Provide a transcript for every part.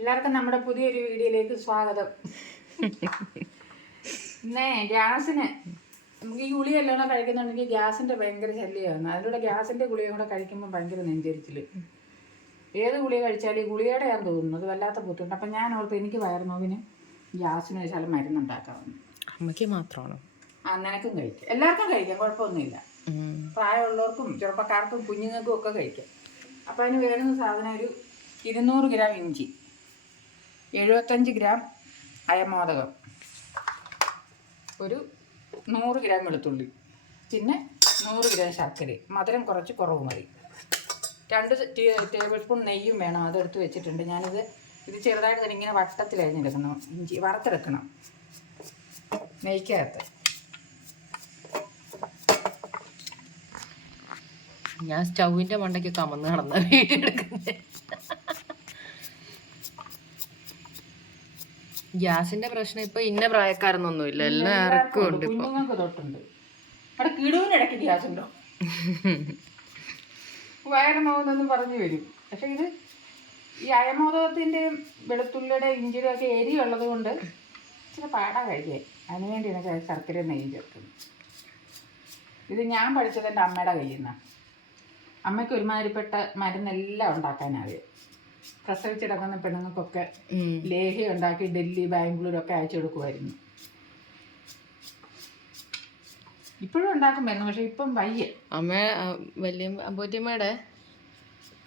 എല്ലാവർക്കും നമ്മുടെ പുതിയൊരു വീഡിയോയിലേക്ക് സ്വാഗതം. ഇന്നേ ഗ്യാസിന് നമുക്ക് ഈ ഗുളി എല്ലാം കഴിക്കുന്നുണ്ടെങ്കിൽ ഗ്യാസിന്റെ ഭയങ്കര ശല്യമാണ്. അതിലൂടെ ഗ്യാസിന്റെ ഗുളിയും കൂടെ കഴിക്കുമ്പോൾ ഭയങ്കര നെഞ്ചരിച്ചിൽ. ഏത് ഗുളി കഴിച്ചാലും ഈ ഗുളികയുടെ ഞാൻ അത് വല്ലാത്ത ബുദ്ധിമുട്ട്. അപ്പം ഞാൻ ഓർത്ത് എനിക്ക് വയറുനോവിന് ഗ്യാസിന് ഒരു ശലം മരുന്നുണ്ടാക്കാവുന്നു അമ്മയ്ക്ക് മാത്രമാണോ? ആ നിനക്കും കഴിക്കാം. എല്ലാവർക്കും കഴിക്കാം കുഴപ്പമൊന്നുമില്ല. പ്രായമുള്ളവർക്കും ചെറുപ്പക്കാർക്കും കുഞ്ഞുങ്ങൾക്കും ഒക്കെ കഴിക്കാം. അപ്പം അതിന് വേണ്ടുന്ന സാധനം ഒരു ഇരുന്നൂറ് ഗ്രാം ഇഞ്ചി. എഴുപത്തഞ്ച് ഗ്രാം അയമോദകം ഒരു നൂറ് ഗ്രാം വെളുത്തുള്ളി. പിന്നെ നൂറ് ഗ്രാം ശർക്കര. മധുരം കുറച്ച് കുറവ് മതി. രണ്ട് ടേബിൾ സ്പൂൺ നെയ്യും വേണം. അതെടുത്ത് വെച്ചിട്ടുണ്ട്. ഞാനിത് ഇത് ചെറുതായിട്ട് തന്നെ ഇങ്ങനെ വട്ടത്തിൽ അരിഞ്ഞെടുക്കണം ഇഞ്ചി വറുത്തെടുക്കണം. നെയ്ക്കകത്ത്. ഞാൻ സ്റ്റൗവിന്റെ മണ്ടയ്ക്ക് കമന്ന് നടന്ന വീഡിയോ എടുക്കുന്നത്. ഗ്യാസിന്റെ പ്രശ്നം ഇപ്പൊ ഇന്ന പ്രായക്കാരനൊന്നുമില്ല എല്ലാവർക്കും ഉണ്ട് കുഞ്ഞുങ്ങൾക്ക് തൊട്ടുണ്ട്. അവിടെ കിടുവിന് ഇടയ്ക്ക് ഗ്യാസ് ഉണ്ടോ പറഞ്ഞു വരും. പക്ഷെ ഇത് ഈ അയമോദകത്തിന്റെയും വെളുത്തുള്ളിയുടെ ഇഞ്ചിയുടെ ഒക്കെ എരി ഉള്ളത് കൊണ്ട് ഇച്ചിരി പാടാ കഴിക്കാൻ. അതിനുവേണ്ടിയാണ് ശർക്കര നെയ്യ് ചേർക്കുന്നത് ഇത് ഞാൻ പഠിച്ചത് എന്റെ അമ്മയുടെ കയ്യിൽ നിന്നാണ് അമ്മയ്ക്ക് ഒരുമാതിരിപ്പെട്ട മരുന്നെല്ലാം ഉണ്ടാക്കാനറിയാം പ്രസവിച്ചിടക്കുന്ന പെണ്ണുങ്ങൾക്കൊക്കെ ലേഹി ഉണ്ടാക്കി ഡൽഹി ബാംഗ്ലൂരൊക്കെ അയച്ചു കൊടുക്കുമായിരുന്നു. ഇപ്പോഴും ഉണ്ടാക്കുമായിരുന്നു പക്ഷെ ഇപ്പം വയ്യ. അമ്മ വലിയ അമ്പൂറ്റിയമ്മയുടെ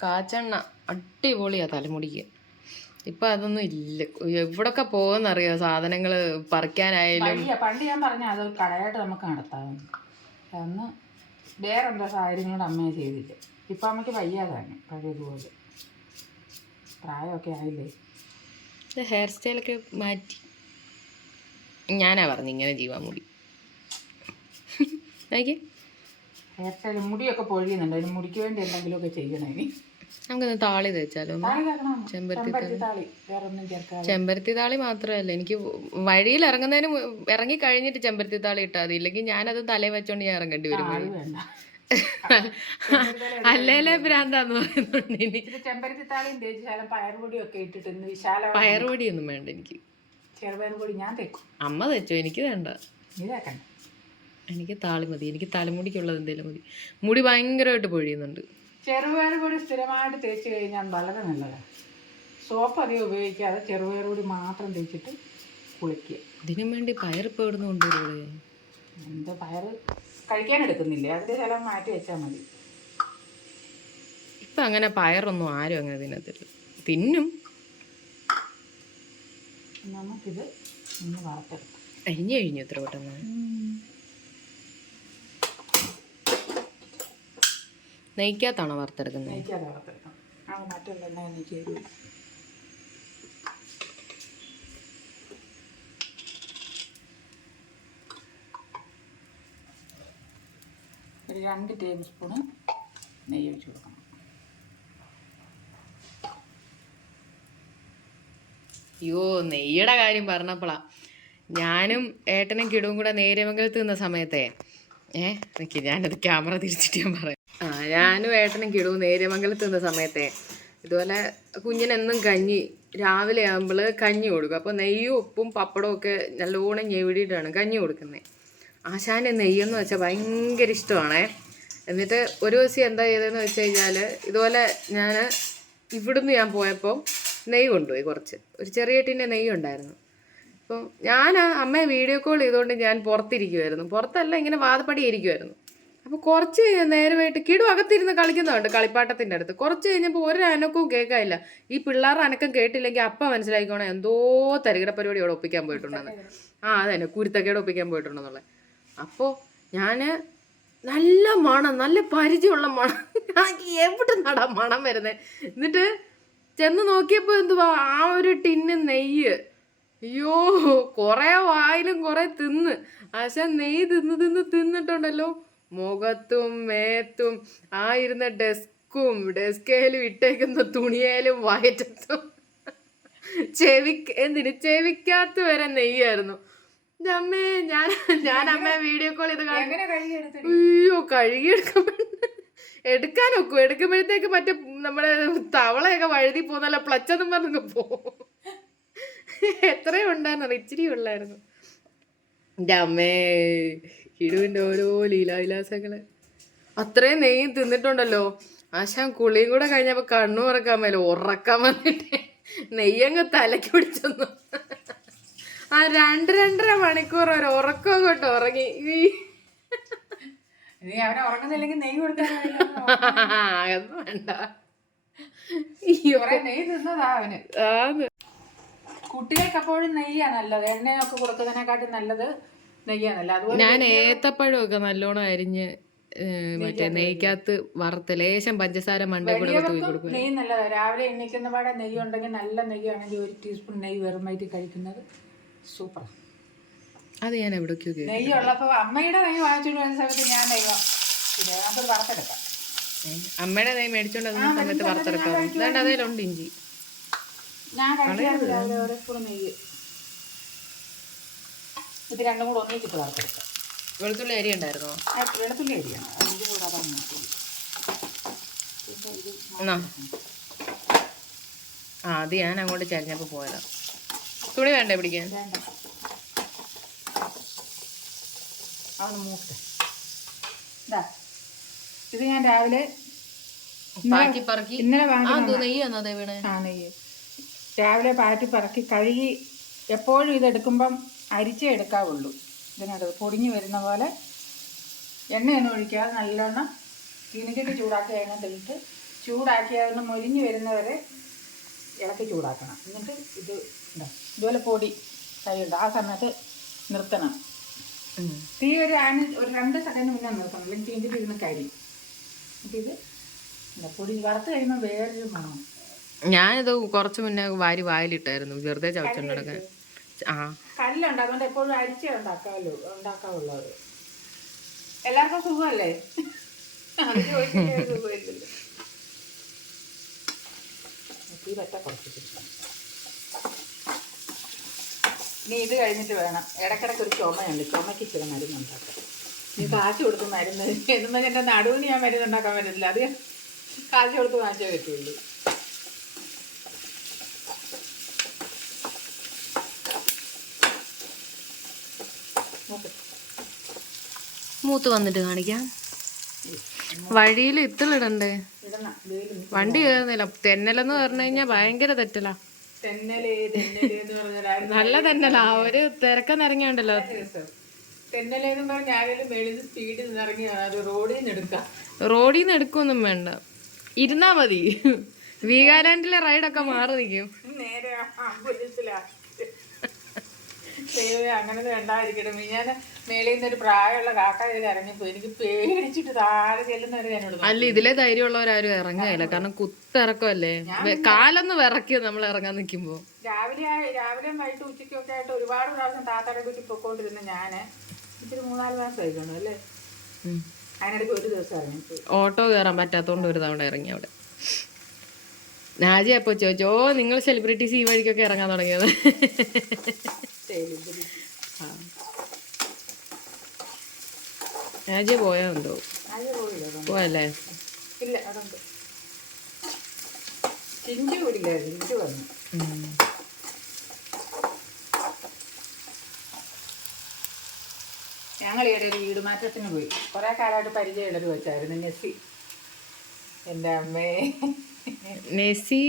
കാച്ചെണ്ണ അടിപൊളിയാ തലമുടിക്ക്. ഇപ്പൊ അതൊന്നും ഇല്ല. എവിടൊക്കെ പോകുന്നറിയോ സാധനങ്ങൾ പറിക്കാനായാലും? പണ്ട് ഞാൻ പറഞ്ഞ അത് കടയായിട്ട് നമുക്ക് നടത്താം. അന്ന് വേറെന്താ സാഹചര്യങ്ങളുടെ അമ്മയെ ചെയ്തില്ല. ഇപ്പൊ അമ്മയ്ക്ക് വയ്യാതാണ് പഴയതുപോലെ. പ്രായമൊക്കെ ആയില്ലേ? ഹെയർ സ്റ്റൈലൊക്കെ മാറ്റി. ഞാനാ പറഞ്ഞു ഇങ്ങനെ ജീവാ മുടി. നോക്കി ഹെയർ സ്റ്റൈൽ മുടിയൊക്കെ പൊഴിയുന്നുണ്ട്. അതിന് മുടിക്ക് വേണ്ടി എന്തെങ്കിലുമൊക്കെ ചെയ്യണേ ഇനി. നമുക്കൊന്ന് താളി തേച്ചാലോ ചെമ്പരത്തി താളി. ചെമ്പരത്തി താളി മാത്രമല്ല എനിക്ക് വഴിയിൽ ഇറങ്ങുന്നതിന് ഇറങ്ങി കഴിഞ്ഞിട്ട് ചെമ്പരത്തി താളി ഇട്ടാൽ മതി. ഇല്ലെങ്കിൽ ഞാനത് തലയിൽ വെച്ചോണ്ട് ഞാൻ ഇറങ്ങേണ്ടി വരും അല്ലേലേ ഭ്രാന്താന്ന് പറയുന്നുണ്ട് ഇനി. ചെമ്പരത്തി താളിയും തേച്ച് ശാലം പയറുപൊടിയൊക്കെ ഇട്ടിട്ട് ഇന്ന് വിശാല പയറുപൊടിയൊന്നും വേണ്ട എനിക്ക്. ചെറുപയറുപൊടി ഞാൻ തേക്കും. അമ്മ തെച്ചു? എനിക്ക് വേണ്ട. ഇതാക്കണ്ട എനിക്ക് താളി മതി. എനിക്ക് തലമുടിക്കുള്ളത് എന്തെങ്കിലും മതി. മുടി ഭയങ്കരമായിട്ട് പൊഴിയുന്നുണ്ട്. ചെറുപയർ പൊടി സ്ഥിരമായിട്ട് തേച്ച് കഴിഞ്ഞാൽ വളരെ നല്ലതാണ് സോപ്പ് അധികം ഉപയോഗിക്കാതെ ചെറുപയർ പൊടി മാത്രം തേച്ചിട്ട് കുളിക്കുക. ഇതിനും വേണ്ടി പയറിപ്പോൾ ഇവിടുന്ന് കൊണ്ടുവരുള്ളേ എന്താ പയർ കഴിക്കാൻ എടുക്കുന്നില്ലേ? അതിന്റെ ശലം മാറ്റി വെച്ചാൽ മതി. ഇപ്പം അങ്ങനെ പയറൊന്നും ആരും അങ്ങനെ തിന്നത്തില്ല. തിന്നും. നമുക്കിത് ഒന്ന് വറുത്തെടുക്കാം അരിഞ്ഞു കഴിഞ്ഞു എത്ര പെട്ടെന്ന്. നെയ്ക്കകത്താണോ വറുത്തെടുക്കുന്നത്? എനിക്കത് വറുത്തെടുക്കാം അത് മറ്റുള്ള എണ്ണ ഒന്ന് ഒരു രണ്ട് ടേബിൾ സ്പൂണ് നെയ്യ് ഒഴിച്ച് കൊടുക്കണം. അയ്യോ നെയ്യുടെ കാര്യം പറഞ്ഞപ്പോളാ. ഞാനും ഏട്ടനും കിടവും കൂടെ നേര്യമംഗലത്ത് നിന്ന സമയത്തെ. ഏ നിക്ക് ഞാനത് ക്യാമറ തിരിച്ചിട്ട് ഞാൻ പറയാം. ആ ഞാനും ഏട്ടനും കിടവും നേര്യമംഗലത്ത് നിന്ന സമയത്തെ. ഇതുപോലെ കുഞ്ഞിനെന്നും കഞ്ഞി രാവിലെ ആകുമ്പോൾ കഞ്ഞി കൊടുക്കും. അപ്പോൾ നെയ്യും ഉപ്പും പപ്പടവും ഒക്കെ നല്ലോണം ഞെവിടിയിട്ടാണ് കഞ്ഞി കൊടുക്കുന്നത് ആശാന്റെ നെയ്യെന്ന് വെച്ചാൽ ഭയങ്കര ഇഷ്ടമാണേ. എന്നിട്ട് ഒരു ദിവസം എന്താ ചെയ്തതെന്ന് വെച്ച് കഴിഞ്ഞാൽ ഇതുപോലെ ഞാൻ ഇവിടുന്ന് ഞാൻ പോയപ്പോൾ നെയ്യ് കൊണ്ടുപോയി കുറച്ച്. ഒരു ചെറിയ ടിന്റെ നെയ്യ് ഉണ്ടായിരുന്നു. അപ്പം ഞാൻ അമ്മയെ വീഡിയോ കോൾ ചെയ്തുകൊണ്ട് ഞാൻ പുറത്തിരിക്കുമായിരുന്നു പുറത്തല്ല ഇങ്ങനെ വാതപ്പടി ഇരിക്കുമായിരുന്നു അപ്പോൾ കുറച്ച് നേരമായിട്ട് കിടു അകത്തിരുന്ന് കളിക്കുന്നുണ്ട് കളിപ്പാട്ടത്തിന്റെ അടുത്ത്. കുറച്ച് കഴിഞ്ഞപ്പോൾ ഒരു അനക്കവും കേൾക്കാനില്ല. ഈ പിള്ളേരുടെ അനക്കം കേട്ടില്ലെങ്കിൽ അപ്പം മനസ്സിലാക്കിക്കോണം എന്തോ തരികിട പരിപാടി അവിടെ ഒപ്പിക്കാൻ പോയിട്ടുണ്ടെന്ന്. ആ അതന്നെ കുരുത്തക്കേട് ഒപ്പിക്കാൻ പോയിട്ടുണ്ടെന്നുള്ളത്. അപ്പോൾ ഞാൻ നല്ല മണം നല്ല പരിചയമുള്ള മണം. എവിടെ നടാ മണം വരുന്നത് എന്നിട്ട് ചെന്ന് നോക്കിയപ്പോൾ എന്തുവാ? ആ ഒരു ടിന്ന് നെയ്യ്. അയ്യോ കുറേ വായിലും കുറേ തിന്ന്. ആശാ നെയ്യ് തിന്ന് തിന്ന് തിന്നിട്ടുണ്ടല്ലോ. മുഖത്തും മേത്തും ആ ഇരുന്ന ഡെസ്കും ഡെസ്കേലും ഇട്ടേക്കുന്ന തുണിയേലും വയറ്റത്തും. ചെവി എന്തിന്? ചെവിക്കകത്ത് വരെ നെയ്യായിരുന്നു. അമ്മേ ഞാൻ ഞാൻ അമ്മ വീഡിയോ കോൾ ചെയ്ത് അയ്യോ കഴുകിയെടുക്കാൻ എടുക്കാൻ ഒക്കും. എടുക്കുമ്പോഴത്തേക്ക് മറ്റേ നമ്മുടെ തവളയൊക്കെ വഴുതി പോകുന്നല്ല പ്ലച്ചെന്നും പറഞ്ഞു പോകും. എത്രയും ഉണ്ടായിരുന്നു. ഇച്ചിരി ഉള്ളായിരുന്നു. എന്റെ അമ്മേ കിടുവിന്റെ ഓരോ ലീലാവിലാസങ്ങൾ അത്രയും നെയ്യ് തിന്നിട്ടുണ്ടല്ലോ. ആശാൻ കുളിയും കൂടെ കഴിഞ്ഞപ്പോ കണ്ണു ഉറക്കാൻ മേലെ ഉറക്കാൻ വന്നിട്ട് നെയ്യങ്ങ് തലക്ക് പിടിച്ചെന്നു. ആ രണ്ട് രണ്ടര മണിക്കൂർ ഒരു ഉറക്കം കൊണ്ട് ഉറങ്ങി. നീ അവനെ ഉറങ്ങുന്നില്ലെങ്കിൽ നെയ് കൊടുക്കാൻ അതൊന്നും വേണ്ട. നെയ്യ് തിന്നതാ അവന്. കുട്ടികൾക്ക് അപ്പോഴും നെയ്യാ നല്ലത്. എണ്ണയൊക്കെ കൊടുക്കുന്നതിനെക്കാട്ടും നല്ലത് നെയ്യാ നല്ലത്. അതുപോലെ ഞാൻ ഏത്തപ്പഴമൊക്കെ നല്ലോണം അരിഞ്ഞ് മറ്റേ നെയ്ക്കകത്ത് വറുത്ത് ലേശം പഞ്ചസാര മണ്ടേ കൂടെ തൂക്കി കൊടുക്കും. നെയ്യ് നല്ലതാണ് രാവിലെ എണ്ണിക്കുന്ന പാടെ നെയ്യുണ്ടെങ്കിൽ നല്ല നെയ്യാണെങ്കിൽ ഒരു ടീസ്പൂൺ നെയ്യ് വെറുമായിട്ട് കഴിക്കുന്നത്. സൂപ്പർ അത് ഞാൻ എവിടേക്കോ നെയ്യ് ഉള്ളപ്പോൾ അമ്മയുടെ നെയ്യ് വാങ്ങിച്ചുകൊണ്ട് വരുന്ന സമയത്ത് ഞാൻ നെയ്യ് പിന്നെ വറുത്തെടുക്കാം. അമ്മയുടെ നെയ്യ് മേടിച്ചോണ്ട് വരുന്ന സമയത്ത് വറുത്തെടുക്കാം. അതുകൊണ്ട് അതിലുണ്ട് ഇഞ്ചി. ഞാൻ സ്പൂൺ നെയ്യ്. ഇത് രണ്ടും കൂടെ ഒന്നിച്ചിട്ട് വറുത്തെടുക്കാം. വെളുത്തുള്ളി അരി ഉണ്ടായിരുന്നോ? ആ, വെളുത്തുള്ളി അരിയാണ് അതിന്റെ കൂടെ അതാണ് നോക്കുന്നത് എന്നാ. ആ അത് ഞാൻ അങ്ങോട്ട് ചരിഞ്ഞപ്പോ പോയതാ. തുണി വേണ്ടേ പിടിക്കാൻ? ഇതാ ഇത് ഞാൻ രാവിലെ പറക്കി. ഇന്നലെ വാങ്ങി രാവിലെ പാറ്റി പറക്കി കഴുകി എപ്പോഴും ഇതെടുക്കുമ്പം അരിച്ചേ എടുക്കാവുള്ളൂ. ഇതിനകത്ത് പൊടിഞ്ഞു വരുന്ന പോലെ എണ്ണയൊന്നും ഒഴിക്കാതെ നല്ലോണം ചീനിച്ചട്ടി ചൂടാക്കി അതിനകത്തിട്ട് ചൂടാക്കി അതൊന്ന് മൊരിഞ്ഞ് വരുന്നവരെ ഇളക്കി ചൂടാക്കണം. എന്നിട്ട് ഇത് ഇതാ. ഇതുപോലെ പൊടി കൈയുണ്ട് ആ സമയത്ത് നിർത്തണം. തീ ഒരു അഞ്ച് ഒരു രണ്ട് സെക്കൻഡ് മുന്നേ നിർത്തണം. അല്ലെങ്കിൽ ചീഞ്ചിട്ട് ഇരുന്ന് കരി. അപ്പം ഇത് പൊടി വറുത്ത് കഴിയുമ്പോൾ വേറൊരു മണം. ഞാനിത് കുറച്ച് മുന്നേ വാരി വായിലിട്ടായിരുന്നു. വെറുതെ ചവച്ചുണ്ടാക്കാൻ ആ. കല്ലുണ്ട്. അതുകൊണ്ട് എപ്പോഴും അരിച്ചേ ഉണ്ടാക്കാമല്ലോ ഉണ്ടാക്കാവുള്ളൂ അത്. എല്ലാവർക്കും സുഖമല്ലേ? തീ പറ്റ കുറച്ചിട്ട് ഇനി ഇത് കഴിഞ്ഞിട്ട് വേണം. ഇടക്കിടക്ക് ഒരു ചുമയുണ്ട്. ചുമയ്ക്ക് ഇച്ചിരി മരുന്ന് ഉണ്ടാക്കാം നീ കാശ് കൊടുത്ത് മരുന്ന്. എന്നും എന്റെ നടുവിന് ഞാൻ മരുന്ന് ഉണ്ടാക്കാൻ പറ്റത്തില്ല. അത് കാശ് കൊടുത്ത് വാങ്ങിച്ചേ പറ്റുള്ളൂ. മൂത്ത് വന്നിട്ട് കാണിക്കാം. വഴിയിൽ വെയിലും വണ്ടി കയറുന്നില്ല. തെന്നലെന്ന് പറഞ്ഞു കഴിഞ്ഞാൽ ഭയങ്കര തെറ്റലാ. തെന്നൽ തെന്നൽ എന്ന് പറഞ്ഞാൽ നല്ല തെന്നലാ. ഒരു തിരക്കെന്നിറങ്ങിയുണ്ടല്ലോ. തെന്നലെന്ന് പറഞ്ഞ ആരെങ്കിലും വെളിയിൽ സ്പീഡിൽ നിന്ന് ഇറങ്ങി അത് റോഡിൽ നിന്ന് എടുക്കാം. റോഡിൽ നിന്ന് എടുക്കൊന്നും വേണ്ട. ഇരുന്നാ മതി. വീഗാലാൻഡിലെ റൈഡൊക്കെ മാറി നിൽക്കും നേരെ ദൈവമേ അങ്ങനെ വേണ്ടായിരിക്കട്ടെ ഞാൻ മേളിൽ നിന്ന് ഒരു പ്രായമുള്ള കാക്ക ഇതിൽ ഇറങ്ങിപ്പോയി എനിക്ക് പേടിച്ചിട്ട് താഴെ ചെല്ലുന്നവരെ ഞാനോട്. അല്ല ഇതിലെ ധൈര്യമുള്ളവരാരും ഇറങ്ങുകയില്ല കാരണം കുത്തിറക്കമല്ലേ? കാലൊന്നും കാലൊന്ന് വിറയ്ക്കും നമ്മൾ ഇറങ്ങാൻ നിൽക്കുമ്പോ? രാവിലെ രാവിലെയും വൈകിട്ട് ഉച്ചയ്ക്കൊക്കെ ആയിട്ട് ഒരുപാട് പ്രാവശ്യം താത്തയുടെ വീട്ടിൽ പൊക്കോണ്ടിരുന്ന ഞാൻ ഇച്ചിരി മൂന്നാൽ മാസം ആയിക്കണോ അല്ലേ അതിനിടയ്ക്ക് ഒരു ദിവസം ഇറങ്ങി ഓട്ടോ കയറാൻ പറ്റാത്തോണ്ട് ഒരു തവണ ഇറങ്ങി അവിടെ. നാജി അപ്പൊ ചോദിച്ചു ഓ നിങ്ങൾ സെലിബ്രിറ്റീസ് ഈ വഴിക്കൊക്കെ ഇറങ്ങാൻ തുടങ്ങിയത്. നാജി പോയോ പോയില്ല? ഇല്ല വന്നു. ഞങ്ങൾ ഈയിടെ ഒരു വീട് മാറ്റത്തിന് പോയി. കുറെ കാലമായിട്ട് പരിചയമുള്ളൊരു വെച്ചായിരുന്നു നെസ്സി എന്റെ അമ്മേ. നെസി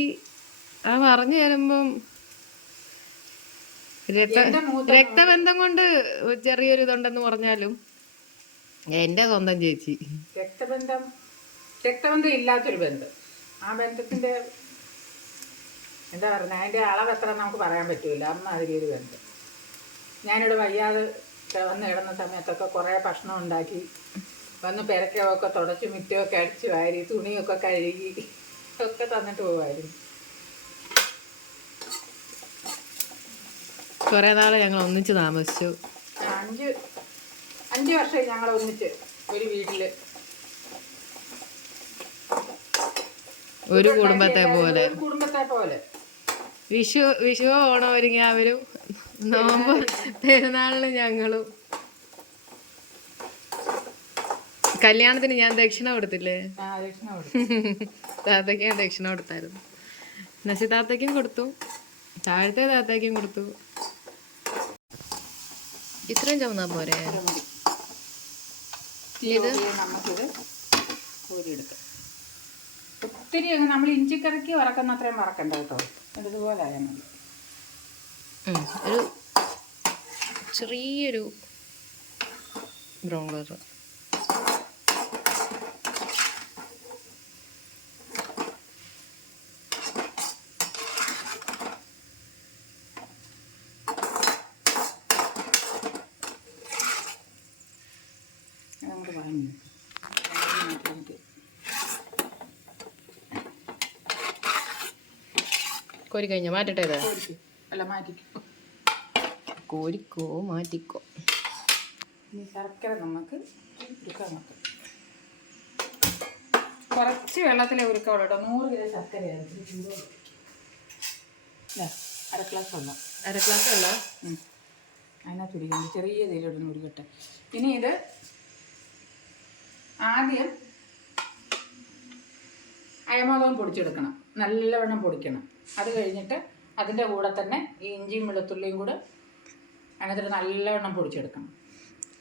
ആ പറഞ്ഞു തരുമ്പം രക്തബന്ധം കൊണ്ട് ചെറിയൊരു ഇതുണ്ടെന്ന് പറഞ്ഞാലും എന്റെ സ്വന്തം ചേച്ചി. രക്തബന്ധം രക്തബന്ധം ഇല്ലാത്തൊരു ബന്ധം. ആ ബന്ധത്തിന്റെ എന്താ പറയുക അതിന്റെ അളവ് എത്ര നമുക്ക് പറയാൻ പറ്റൂല. അമ്മ ഒരു ബന്ധം. ഞാനിവിടെ വയ്യാതെ വന്ന് കിടന്ന സമയത്തൊക്കെ കുറേ ഭക്ഷണം ഉണ്ടാക്കി വന്ന് പെരക്കമൊക്കെ തുടച്ചു മുറ്റമൊക്കെ അടിച്ച് വാരി തുണിയൊക്കെ കഴുകി ഒക്കെ തന്നിട്ട് പോവായിരുന്നു. കുറെ നാളെ ഞങ്ങൾ ഒന്നിച്ച് താമസിച്ചു. അഞ്ച് അഞ്ച് വർഷമായി ഞങ്ങൾ ഒന്നിച്ച് ഒരു വീട്ടിൽ. ഒരു കുടുംബത്തെ പോലെ. കുടുംബത്തെ പോലെ. വിഷു വിഷു ഓണം ഒരുങ്ങി അവരും നോമ്പ് പെരുന്നാളിന് ഞങ്ങളും. കല്യാണത്തിന് ഞാൻ ദക്ഷിണ കൊടുത്തില്ലേ? താത്തയ്ക്ക് ഞാൻ ദക്ഷിണ കൊടുത്തായിരുന്നു. നശി താത്തയ്ക്കും കൊടുത്തു. താഴത്തെ താത്തയ്ക്കും കൊടുത്തു. ഇത്രയും ചുമന്നാ പോരെ? ഇത്? ഒത്തിരി നമ്മൾ ഇഞ്ചിക്കറിക്ക് വറക്കുന്ന അത്രയും വറക്കണ്ട കേട്ടോ. ഇതുപോലെ ഒരു ചെറിയൊരു ബ്രൗൺ കളർ ഇത് നമുക്ക് വാങ്ങി. കോരി കഴിഞ്ഞോ? മാറ്റട്ടെ അല്ല മാറ്റിക്കോ. കോരിക്കോ മാറ്റിക്കോ. ഇനി ശർക്കര നമുക്ക് ഉരുക്കാൻ നോക്കാം കുറച്ച് വെള്ളത്തിലെ ഉരുക്കമുള്ളൂ കേട്ടോ. നൂറ് കിലോ ചൂടുവെള്ളം. ഇതാ, അര ഗ്ലാസ് വെള്ളം. അര ഗ്ലാസ് ഉള്ള ഉം. അതിനകത്ത് ചെറിയ ഇതിലിടുന്ന ഉരുക്കട്ടെ. ഇനി ഇത് ആദ്യം അയമോദകം പൊടിച്ചെടുക്കണം. നല്ലവണ്ണം പൊടിക്കണം. അത് കഴിഞ്ഞിട്ട് അതിന്റെ കൂടെ തന്നെ ഈ ഇഞ്ചിയും വെളുത്തുള്ളിയും കൂടെ അതിനകത്ത് നല്ലവണ്ണം പൊടിച്ചെടുക്കണം.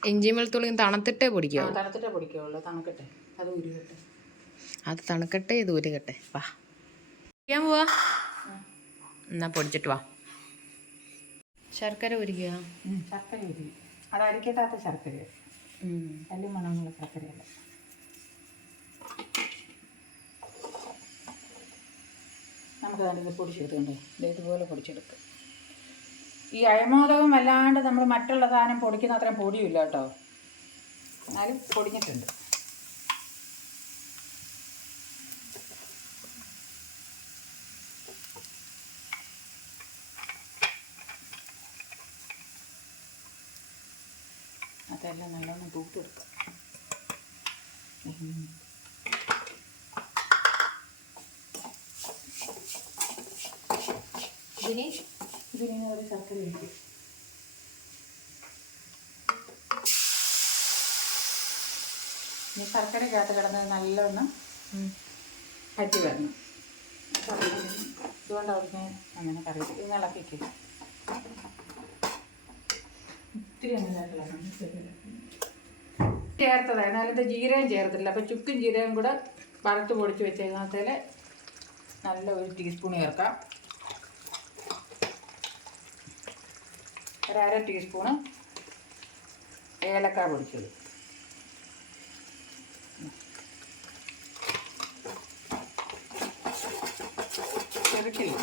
ഇഞ്ചിയും വെളുത്തുള്ളിയും തണുത്തിട്ടേ പൊടിക്കുക തണുത്തിട്ടേ പൊടിക്കുകയുള്ളു തണുക്കട്ടെ. അത് ഉരുകട്ടെ. അത് തണുക്കട്ടെ ഇത് ഉരുകട്ടെ. വാ. പൊടിക്കാൻ പോവാ. എന്നാ പൊടിച്ചിട്ട് വാ. ശർക്കര ഉരുക്കുക ശർക്കര ഉരുകി. അത് അരിക്കട്ടാത്ത ശർക്കര വലിയ മണമുള്ള ശർക്കരയല്ല. നമുക്ക് അതിന്റെ പൊടിച്ചെടുക്കണ്ടേ ഇതുപോലെ പൊടിച്ചെടുക്കുക ഈ അഴമോദകം അല്ലാണ്ട് നമ്മൾ മറ്റുള്ള സാധനം പൊടിക്കുന്ന അത്രയും പൊടിയില്ല കേട്ടോ. എന്നാലും പൊടിഞ്ഞിട്ടുണ്ട്. അതെല്ലാം നല്ലോണം തൂത്തെടുക്കാം. ഇതിന് ഇതിങ്ങനെ ഒരു ശർക്കര ഒഴിക്കും ഈ ശർക്കരക്കകത്ത് കിടന്നത് നല്ലവണ്ണം പറ്റി വരണം. ഇതിന് ഇതുകൊണ്ട് അവിടെ അങ്ങനെ കറി ഇത് ഇളക്കിക്ക്. ഇത്തിരി അങ്ങനെ ഇളക്കണം. ചേർത്തതാണ് അതിനകത്ത് ജീരകം ചേർത്തില്ല അപ്പോൾ ചുക്കും ജീരകം കൂടെ വറുത്ത് പൊടിച്ച് വെച്ചതിനകത്തേൽ നല്ല ഒരു ടീസ്പൂൺ ചേർക്കാം. ഒരു അര ടീസ്പൂണ് ഏലക്ക പൊടിച്ചത്. ചെറുക്കില്ല?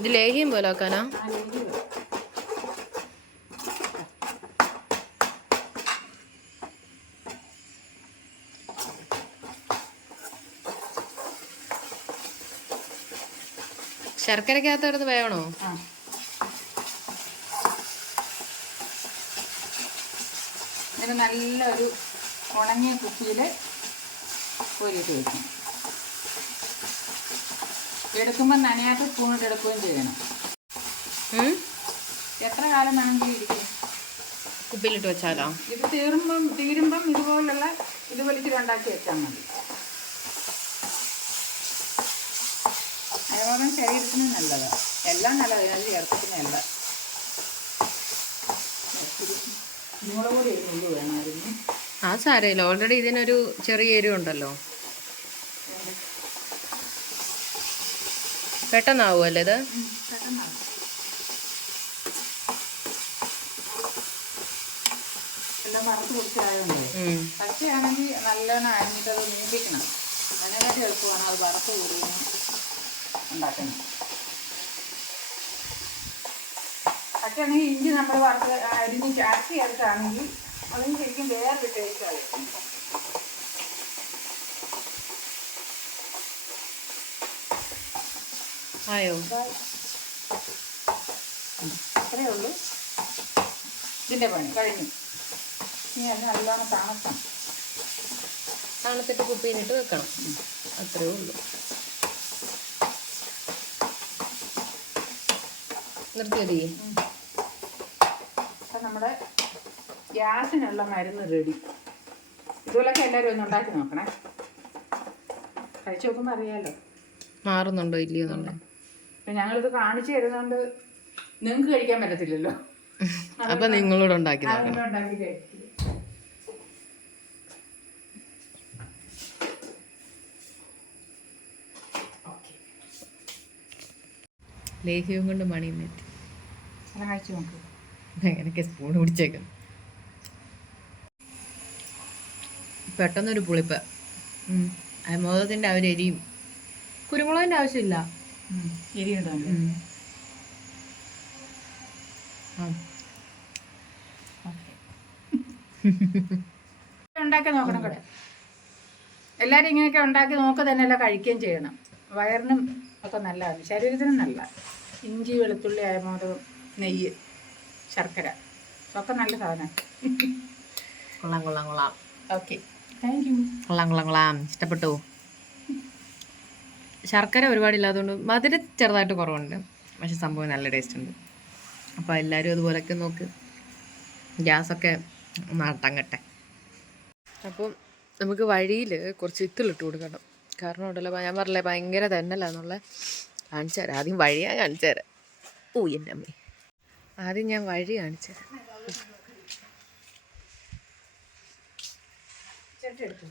ഇത് ലേഹ്യം പോലെ ആക്കാനാ? ശർക്കരക്കകത്ത് വേണോ ഇത് നല്ലൊരു ഉണങ്ങിയ കുപ്പിയിൽ കോരിയിട്ട് വയ്ക്കണം എടുക്കുമ്പോൾ നനയാത്ത സ്പൂണിട്ട് എടുക്കുകയും ചെയ്യണം? എത്ര കാലം വേണമെങ്കിലും ഇരിക്കും കുപ്പിയിലിട്ട് വെച്ചാലോ? ഇത് തീരുമ്പം തീരുമ്പം ഇതുപോലുള്ള ഇത് വലിച്ചിട്ട് ഉണ്ടാക്കി വെച്ചാൽ മതി. ശരീരത്തിന് നല്ലതാണ് എല്ലാം നല്ലത് അത് ചേർത്തിനല്ല മുളക് പൊടി ഒരു നുള്ളു വേണമായിരുന്നു. ആ സാരമില്ല ഓൾറെഡി ഇതിനൊരു ചെറിയ എരിവുണ്ടല്ലോ പെട്ടെന്നാവുമല്ലേ ഇത്? പക്ഷേ പെട്ടെന്നാവും. എല്ലാം വറുത്ത് പൊടിച്ചതായതുകൊണ്ട് ഉം. പച്ചയാണെങ്കിൽ നല്ലോണം അരിഞ്ഞിട്ട് അത് മൂപ്പിക്കണം അതിനെക്കാട്ടി എളുപ്പമാണ്. അത് വറുത്ത് കൂടിയും ഉണ്ടാക്കുന്നത് പച്ചയാണെങ്കിൽ ഇഞ്ചി നമ്മൾ വറുത്ത് അരിഞ്ഞ് ചാച്ചി എടുത്താണെങ്കിൽ അതിന് ശരിക്കും വേറൊരു ടേസ്റ്റ് ആയിരിക്കും ആയോ? അത്രയേ ഉള്ളൂ. ഇതിന്റെ പണി കഴിഞ്ഞു. ഇനി അത് നല്ലോണം തണുക്കണം. തണുത്തിട്ട് കുപ്പിയിലിട്ട് വെക്കണം. അത്രേ ഉള്ളൂ. നിർത്തിയതേ. അപ്പം നമ്മുടെ ഗ്യാസിനുള്ള മരുന്ന് റെഡി. ഇതുപോലൊക്കെ എല്ലാവരും ഒന്ന് ഉണ്ടാക്കി നോക്കണേ. കഴിച്ചു നോക്കുമ്പോൾ അറിയാലോ. മാറുന്നുണ്ടോ ഇല്ലയോ അപ്പം ഞങ്ങളിത് കാണിച്ചു തരുന്നുണ്ട് നിങ്ങൾക്ക് കഴിക്കാൻ പറ്റത്തില്ലല്ലോ. അപ്പൊ നിങ്ങളോട് ഉണ്ടാക്കി ലേഹ്യവും കൊണ്ട് മണിയും എത്തി എല്ലാം കഴിച്ചു നോക്ക്? അങ്ങനെയൊക്കെ സ്പൂൺ പിടിച്ചേക്കും? പെട്ടെന്നൊരു പുളിപ്പ്. അമോദത്തിന്റെ ആ ഒരു എരിയും. കുരുമുളകിന്റെ ആവശ്യമില്ല. എരിയുണ്ടോ. ഉണ്ടാക്കി നോക്കണം കൂടെ. എല്ലാവരും ഇങ്ങനെയൊക്കെ ഉണ്ടാക്കി നോക്കുക എല്ലാം കഴിക്കുകയും ചെയ്യണം. വയറിനും ഒക്കെ നല്ലതാണ്. ശരീരത്തിനും നല്ല ഇഞ്ചി വെളുത്തുള്ളി അയമോദകം. നെയ്യ് ശർക്കര. ഒക്കെ നല്ല സാധനം കൊള്ളാം കൊള്ളാം കൊള്ളാം. ഓക്കെ. താങ്ക് യു കൊള്ളാം കൊള്ളാം കൊള്ളാം. ഇഷ്ടപ്പെട്ടു. ശർക്കര ഒരുപാടില്ലാത്തതുകൊണ്ട് മധുര ചെറുതായിട്ട് കുറവുണ്ട്. പക്ഷെ സംഭവം നല്ല ടേസ്റ്റ് ഉണ്ട്. അപ്പോൾ എല്ലാവരും അതുപോലൊക്കെ നോക്ക്. ഗ്യാസൊക്കെ നാട്ടങ്ങട്ടെ അപ്പം നമുക്ക് വഴിയിൽ കുറച്ച് ഇത്തിലിട്ട് കൊടുക്കണം. കാരണം ഉണ്ടല്ലോ ഞാൻ പറഞ്ഞില്ലേ ഭയങ്കര തന്നല്ലാന്നുള്ള കാണിച്ചു തരാം ആദ്യം വഴിയാണ് കാണിച്ചു തരാം ഓ എന്റെ അമ്മേ. ആദ്യം ഞാൻ വഴി കാണിച്ചു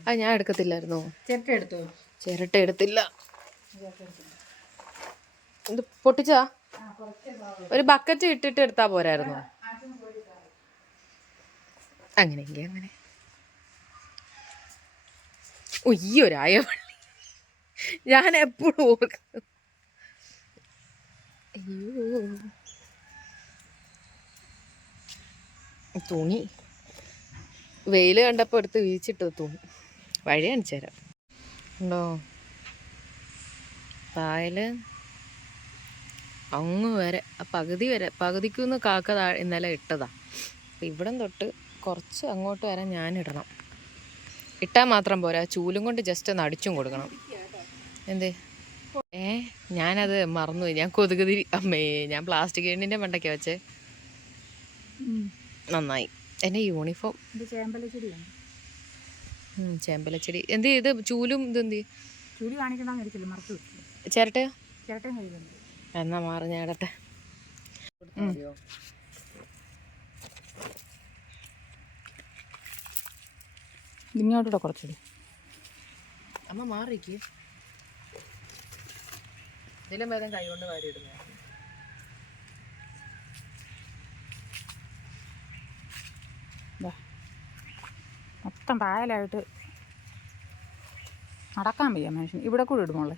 ആ ഞാൻ എടുക്കത്തില്ലായിരുന്നോ? ചിരട്ട എടുത്തു ചിരട്ട എടുത്തില്ല ഇത് പൊട്ടിച്ചാ ഒരു ബക്കറ്റ് ഇട്ടിട്ട് എടുത്താ പോരായിരുന്നു? അങ്ങനെയെങ്കിൽ അങ്ങനെ. ഒയ്യൊരായ പള്ളി ഞാൻ എപ്പോഴും ഓർക്കുന്നു അയ്യോ. തുണി വെയിൽ കണ്ടപ്പോൾ എടുത്ത് വീച്ചിട്ടത് തുണി വഴി കാണിച്ചു തരാം. ഉണ്ടോ? പായൽ അങ്ങ് വരെ പകുതി വരെ പകുതിക്കുന്ന് കാക്ക താ ഇന്നലെ ഇട്ടതാ. അപ്പം ഇവിടം തൊട്ട് കുറച്ച് അങ്ങോട്ട് വരെ ഞാൻ ഇടണം. ഇട്ടാൽ മാത്രം പോരാ ചൂലും കൊണ്ട് ജസ്റ്റ് ഒന്ന് അടിച്ചും കൊടുക്കണം. എന്തേ? ഏ ഞാനത് മറന്നുപോയി. ഞാൻ കൊതുകുതിരി അമ്മേ ഞാൻ പ്ലാസ്റ്റിക് എണ്ണിന്റെ മണ്ടയ്ക്ക വെച്ചേ. നന്നായി. എന്റെ യൂണിഫോം ഇത് ചേമ്പലച്ചെടിയാണ് ചേമ്പലച്ചെടി എന്ത് ഇത് ചൂലും ഇത് എന്ത് കാണിക്കണമെന്ന് കാണിക്കണമെന്നിരിക്കില്ല മറച്ചു വെച്ചു. ചിരട്ടയോ? ചേട്ടൻ കഴിയുന്നുണ്ട് എന്നാ മാറി ഞാൻ ഇടട്ടെ. ഇങ്ങോട്ടൂടെ കുറച്ചുകൂടി അമ്മ മാറിക്ക്. ഇതിലും വേദം കൈകൊണ്ട് വാരി ഇടുന്നു മൊത്തം പായലായിട്ട് നടക്കാൻ വയ്യ മനുഷ്യൻ. ഇവിടെ കൂടി ഇടുമോളെ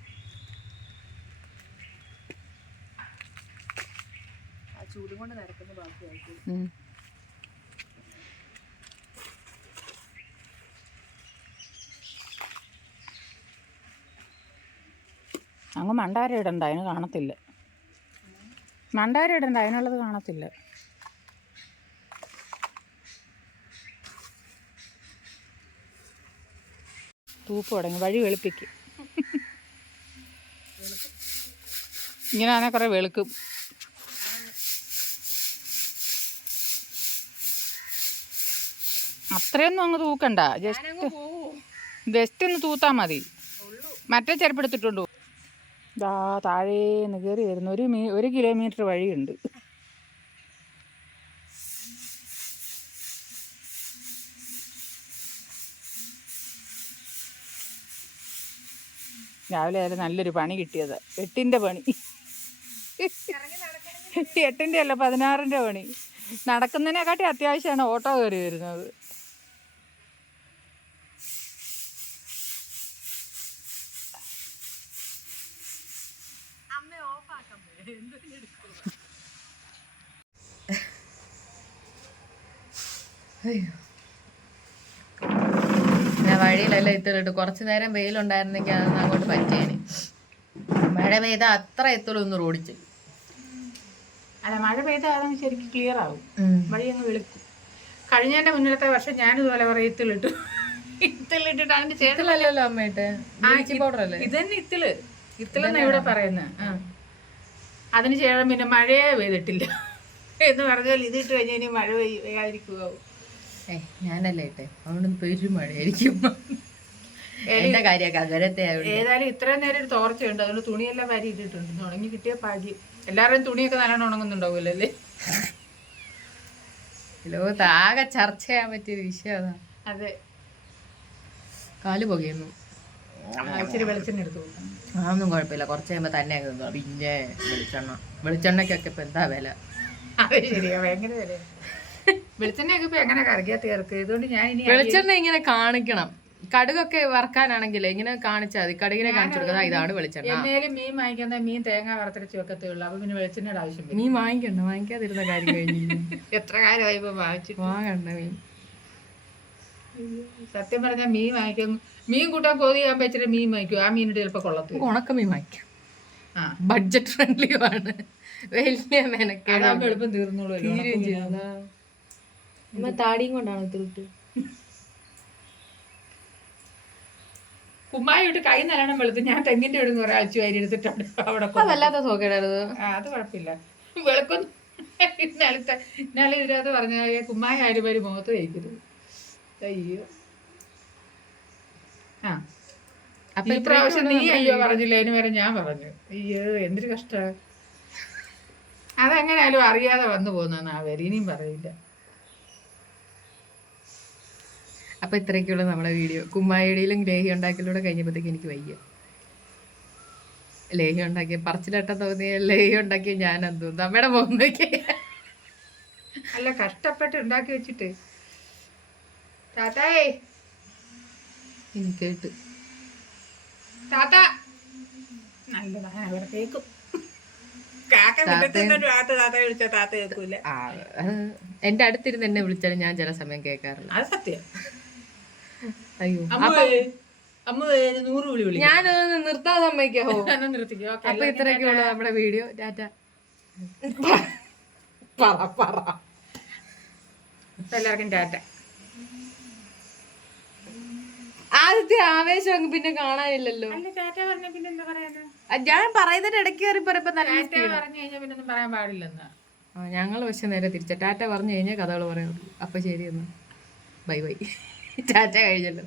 ചൂടും കൊണ്ട് ബാക്കിയായിട്ട്. അങ്ങ് മണ്ടാര ഇടണ്ട അതിന് കാണത്തില്ല. മണ്ടാര ഇടണ്ട അതിനുള്ളത് കാണത്തില്ല. തൂപ്പ് തുടങ്ങി വഴി വെളുപ്പിക്കും. ഇങ്ങനെ ആണെങ്കിൽ കുറേ വെളുക്കും. അത്രയൊന്നും അങ്ങ് തൂക്കണ്ട. ജസ്റ്റ് ജസ്റ്റ് ഒന്ന് തൂത്താൽ മതി. മറ്റേ ചെരുപ്പെടുത്തിട്ടുണ്ടോ താഴേന്ന് കയറി വരുന്ന ഒരു മീ ഒരു കിലോമീറ്റർ വഴിയുണ്ട്. രാവിലെ ആയാലും നല്ലൊരു പണി കിട്ടിയത്. എട്ടിന്റെ പണി. എട്ടിന്റെ അല്ല പതിനാറിന്റെ പണി. നടക്കുന്നതിനെക്കാട്ടി അത്യാവശ്യമാണ് ഓട്ടോ കയറി വരുന്നത് ഞാൻ ഇത്തിലിട്ട് കുറച്ച് നേരം വെയിലുണ്ടായിരുന്നെങ്കിൽ അതൊന്നും അങ്ങോട്ട് പറ്റിയേനെ. മഴ പെയ്ത അത്ര എത്തുള്ളൂ ഒന്ന് റോഡിച്ച്. അല്ല മഴ പെയ്താൽ അതങ്ങ് ശരിക്കും ക്ലിയർ ആവും. വഴി അങ്ങ് വെളുക്കും. കഴിഞ്ഞതിന്റെ മുന്നിലത്തെ വർഷം ഞാനിതുപോലെ പറയും ഇത്തിലിട്ടു. ഇത്തിലിട്ടിട്ട് അതിന്റെ ചേട്ടലല്ലോ അമ്മയിട്ട് ഇതന്നെ ഇത്തിൽ. ഇത്തിലെന്നാ ഇവിടെ പറയുന്നത് അതിനുശേഷം പിന്നെ മഴയേ പെയ്തിട്ടില്ല. എന്ന് പറഞ്ഞാൽ ഇതിട്ട് കഴിഞ്ഞാൽ ഇനി മഴ പെയ്യാതിരിക്കുക ഏ ഞാനല്ലേ ഇട്ടെ. അതുകൊണ്ട് പെരും മഴയായിരിക്കും. എന്റെ കാര്യമൊക്കെ അകരത്തെ ഏതായാലും ഇത്രയും നേരം ഒരു തോർച്ചയുണ്ട്. അതുകൊണ്ട് തുണിയെല്ലാം വാരി ഇട്ടിട്ടുണ്ട്. ഉണങ്ങി കിട്ടിയ പാടി എല്ലാവരും തുണിയൊക്കെ നല്ലോണം ഉണങ്ങുന്നുണ്ടാവുമല്ലോ അല്ലേ? ലോകത്ത് ആകെ ചർച്ച ചെയ്യാൻ പറ്റിയൊരു വിഷയം അതാ. അതെ. കാൽ പുകയുന്നു. ഇച്ചിരി വെളിച്ചെണ്ണ എടുത്തു അതൊന്നും കുഴപ്പമില്ല. കുറച്ച് കഴിയുമ്പോൾ തന്നെ അങ്ങ് പിന്നെ വെളിച്ചെണ്ണ. വെളിച്ചെണ്ണയ്ക്കൊക്കെ ഇപ്പം എന്താ വില? അതെ ശരിയാ. ഭയങ്കര വില വെളിച്ചെണ്ണയൊക്കെ ഇപ്പൊ എങ്ങനെ കറിക്കാത്ത തീർക്ക് ഇതുകൊണ്ട് ഞാൻ ഇനി വെളിച്ചെണ്ണ ഇങ്ങനെ കാണിക്കണം. കടുകൊക്കെ വറക്കാനാണെങ്കിൽ ഇങ്ങനെ കാണിച്ചാൽ മതി. കടുകിനെ കാണിച്ചു കൊടുക്കുക ഇതാണ് വെളിച്ചെണ്ണ. എന്തെങ്കിലും മീൻ വാങ്ങിക്കുന്ന മീൻ തേങ്ങ വറുത്തരച്ച് വെക്കത്തേ ഉള്ളൂ അപ്പൊ പിന്നെ വെളിച്ചെണ്ണയുടെ ആവശ്യം മീൻ വാങ്ങിക്കണ്ട. വാങ്ങിക്കാതിരുന്ന കാര്യം കഴിഞ്ഞു എത്ര കാലമായി വാങ്ങിച്ചു വാങ്ങിച്ചിട്ട്? വാങ്ങണ്ട മീൻ. സത്യം പറഞ്ഞാൽ മീൻ വാങ്ങിക്കും മീൻ കൂട്ടാൻ കൊതിയാകുമ്പോ ഇച്ചിരി മീൻ വാങ്ങിക്കും. ആ മീനിട്ട് ചിലപ്പോ കൊള്ളത്തു ഉണക്ക മീൻ വാങ്ങിക്കാം. ആ. ബഡ്ജറ്റ് ഫ്രണ്ട്ലിയുമാണ് വലിയ മെനക്കേട് അതാകുമ്പോ എളുപ്പം തീർന്നോളൂ തീരുകയും ചെയ്യും. താടിയും കൊണ്ടാണ് തിരുട്ട് കുമ്മായി ഇട്ട് കൈ നല്ലോണം വെളുത്ത് ഞാൻ തെങ്ങിന്റെ ഇവിടെ നിന്ന് ഒരാഴ്ച വാരി എടുത്തിട്ടുണ്ട് അവിടെ അതല്ലാതെ അതല്ലാത്ത സോക്കേടായിരുന്നു ആ അത് കുഴപ്പമില്ല. വെളുക്കും. ഇന്നലത്തെ ഇന്നലെ ഇതിനകത്ത് പറഞ്ഞ കുമ്മായ ആരും പേര് മുഖത്ത് തേക്കരുത് അയ്യോ. ആ. അപ്പൊ ഈ പ്രാവശ്യം നീ അയ്യോ പറഞ്ഞില്ല? അതിന് വരെ ഞാൻ പറഞ്ഞു. അയ്യോ എന്തൊരു കഷ്ട. അതെങ്ങനെയാലും അറിയാതെ വന്നു പോകുന്ന ആ വരി ഇനിയും പറയില്ല. അപ്പൊ ഇത്രയൊക്കെയുള്ളൂ നമ്മുടെ വീഡിയോ. കുമ്മായിടിയിലും ലേഹി ഉണ്ടാക്കലൂടെ കഴിഞ്ഞപ്പോഴത്തേക്ക് എനിക്ക് വയ്യ. ലേഹി ഉണ്ടാക്കിയ പറച്ചിലട്ട തോന്നിയ ലേഹി ഉണ്ടാക്കിയ ഞാൻ എന്തോ? അമ്മയുടെ പോകുന്നൊക്കെ അല്ല കഷ്ടപ്പെട്ട് ഉണ്ടാക്കി വെച്ചിട്ട്. താത്തായേ. കേട്ട്. താത്ത. നല്ലതാണ് അത് എന്റെ അടുത്തിരുന്ന് എന്നെ വിളിച്ചാലും ഞാൻ ചില സമയം കേൾക്കാറില്ല. അത് സത്യം. അയ്യോ. നൂറ് വിളി വിളി ഞാനൊന്ന് നിർത്താൻ സമ്മതിക്കാവോ നിർത്തിക്കോ. അപ്പൊ ഇത്രയൊക്കെയുള്ള നമ്മുടെ വീഡിയോ. ടാറ്റ. പറ പറ. എല്ലാവർക്കും ടാറ്റ. ആദ്യത്തെ ആവേശം അങ്ങ് പിന്നെ കാണാനില്ലല്ലോ. ഞാൻ പറയുന്നതിന്റെ ഇടയ്ക്ക് കയറി പറയുമ്പോ പറയാൻ പാടില്ലെന്നാ. ഞങ്ങൾ പക്ഷെ നേരെ തിരിച്ച. ടാറ്റ പറഞ്ഞു കഴിഞ്ഞാൽ കഥകൾ പറയാറുള്ളൂ അപ്പൊ ശരി എന്നാ. Bye bye. ടാറ്റ കഴിഞ്ഞല്ലോ.